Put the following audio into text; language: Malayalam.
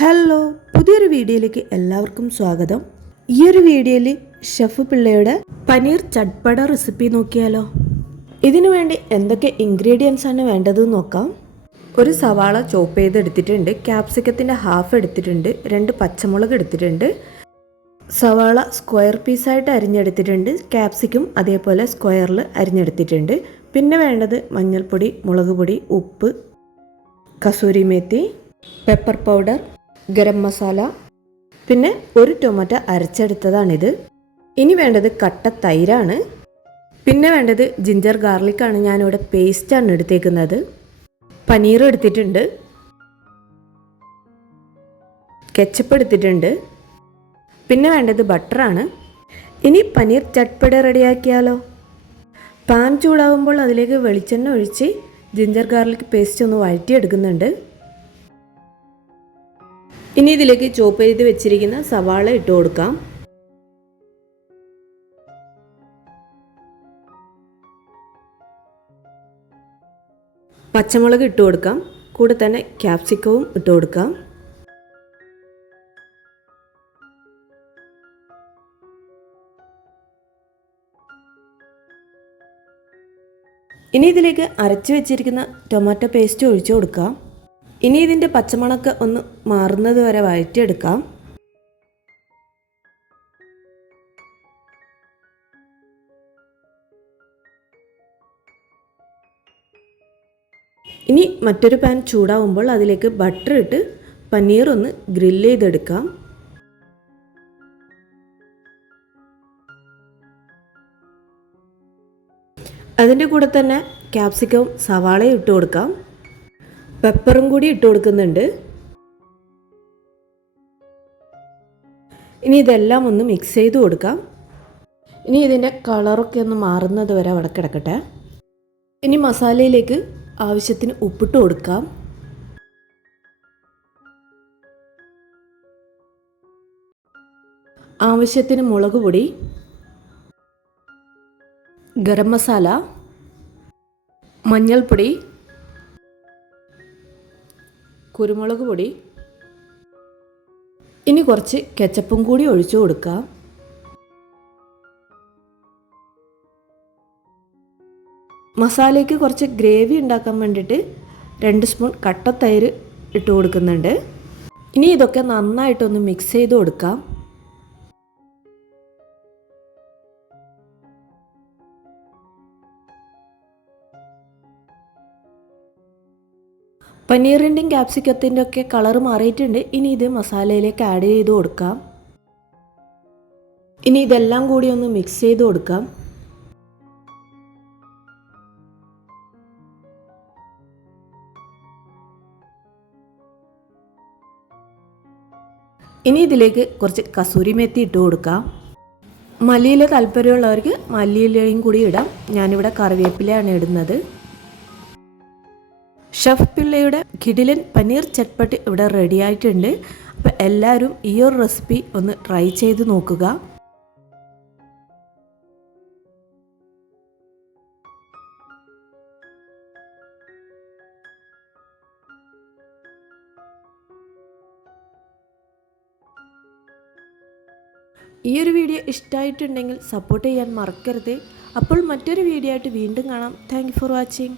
ഹലോ, പുതിയൊരു വീഡിയോയിലേക്ക് എല്ലാവർക്കും സ്വാഗതം. ഈ ഒരു വീഡിയോയിൽ ഷെഫ് പിള്ളയുടെ പനീർ ചട്പട റെസിപ്പി നോക്കിയാലോ. ഇതിനു വേണ്ടി എന്തൊക്കെ ഇൻഗ്രീഡിയൻസ് ആണ് വേണ്ടതെന്ന് നോക്കാം. ഒരു സവാള ചോപ്പ് ചെയ്തെടുത്തിട്ടുണ്ട്, ക്യാപ്സിക്കത്തിൻ്റെ ഹാഫ് എടുത്തിട്ടുണ്ട്, 2 പച്ചമുളക് എടുത്തിട്ടുണ്ട്, സവാള സ്ക്വയർ പീസായിട്ട് അരിഞ്ഞെടുത്തിട്ടുണ്ട്, ക്യാപ്സിക്കം അതേപോലെ സ്ക്വയറിൽ അരിഞ്ഞെടുത്തിട്ടുണ്ട്. പിന്നെ വേണ്ടത് മഞ്ഞൾപ്പൊടി, മുളക് പൊടി, ഉപ്പ്, കസൂരി മേത്തി, പെപ്പർ പൗഡർ, ഗരം മസാല, പിന്നെ ഒരു ടൊമാറ്റോ അരച്ചെടുത്തതാണിത്. ഇനി വേണ്ടത് കട്ട തൈരാണ്. പിന്നെ വേണ്ടത് ജിഞ്ചർ ഗാർലിക്കാണ്. ഞാനിവിടെ പേസ്റ്റാണ് എടുത്തേക്കുന്നത്. പനീർ എടുത്തിട്ടുണ്ട്, കെച്ചപ്പ് എടുത്തിട്ടുണ്ട്, പിന്നെ വേണ്ടത് ബട്ടറാണ്. ഇനി പനീർ ചട്പട റെഡിയാക്കിയാലോ. പാൻ ചൂടാവുമ്പോൾ അതിലേക്ക് വെളിച്ചെണ്ണ ഒഴിച്ച് ജിഞ്ചർ ഗാർലിക് പേസ്റ്റ് ഒന്ന് വഴറ്റിയെടുക്കുന്നുണ്ട്. ഇനി ഇതിലേക്ക് ചോപ്പ് ചെയ്ത് വെച്ചിരിക്കുന്ന സവാള ഇട്ട് കൊടുക്കാം. പച്ചമുളക് ഇട്ട് കൊടുക്കാം. കൂടെ തന്നെ ക്യാപ്സിക്കവും ഇട്ട് കൊടുക്കാം. ഇനി ഇതിലേക്ക് അരച്ചു വെച്ചിരിക്കുന്ന ടൊമാറ്റോ പേസ്റ്റ് ഒഴിച്ചു കൊടുക്കാം. ഇനി ഇതിൻ്റെ പച്ചമണമൊക്കെ ഒന്ന് മാറുന്നത് വരെ വഴറ്റിയെടുക്കാം. ഇനി മറ്റൊരു പാൻ ചൂടാവുമ്പോൾ അതിലേക്ക് ബട്ടർ ഇട്ട് പനീർ ഒന്ന് ഗ്രില്ല് ചെയ്തെടുക്കാം. അതിൻ്റെ കൂടെ തന്നെ ക്യാപ്സിക്കവും സവാളയും ഇട്ട് കൊടുക്കാം. പെപ്പറും കൂടി ഇട്ട് കൊടുക്കുന്നുണ്ട്. ഇനി ഇതെല്ലാം ഒന്ന് മിക്സ് ചെയ്ത് കൊടുക്കാം. ഇനി ഇതിൻ്റെ കളറൊക്കെ ഒന്ന് മാറുന്നത് വരെ അവിടെ കിടക്കട്ടെ. ഇനി മസാലയിലേക്ക് ആവശ്യത്തിന് ഉപ്പിട്ട് കൊടുക്കാം. ആവശ്യത്തിന് മുളക് പൊടി, ഗരം മസാല, മഞ്ഞൾപ്പൊടി, കുരുമുളക് പൊടി. ഇനി കുറച്ച് കെച്ചപ്പും കൂടി ഒഴിച്ചു കൊടുക്കാം. മസാലയ്ക്ക് കുറച്ച് ഗ്രേവി ഉണ്ടാക്കാൻ വേണ്ടിയിട്ട് 2 സ്പൂൺ കട്ട തൈര് ഇട്ട് കൊടുക്കുന്നുണ്ട്. ഇനി ഇതൊക്കെ നന്നായിട്ടൊന്ന് മിക്സ് ചെയ്ത് കൊടുക്കാം. പനീറിൻ്റെയും ക്യാപ്സിക്കത്തിൻ്റെ ഒക്കെ കളർ മാറിയിട്ടുണ്ട്. ഇനി ഇത് മസാലയിലേക്ക് ആഡ് ചെയ്ത് കൊടുക്കാം. ഇനി ഇതെല്ലാം കൂടി ഒന്ന് മിക്സ് ചെയ്ത് കൊടുക്കാം. ഇനി ഇതിലേക്ക് കുറച്ച് കസൂരി മേത്തി ഇട്ട് കൊടുക്കാം. മല്ലിയില താല്പര്യമുള്ളവർക്ക് മല്ലിയിലയും കൂടി ഇടാം. ഞാനിവിടെ കറിവേപ്പിലയാണ് ഇടുന്നത്. ഷെഫ് പിള്ളയുടെ കിടിലൻ പനീർ ചട്പട്ട് ഇവിടെ റെഡി ആയിട്ടുണ്ട്. അപ്പോൾ എല്ലാവരും ഈ ഒരു റെസിപ്പി ഒന്ന് ട്രൈ ചെയ്ത് നോക്കുക. ഈ ഒരു വീഡിയോ ഇഷ്ടമായിട്ടുണ്ടെങ്കിൽ സപ്പോർട്ട് ചെയ്യാൻ മറക്കരുത്. അപ്പോൾ മറ്റൊരു വീഡിയോ ആയിട്ട് വീണ്ടും കാണാം. Thank you for watching.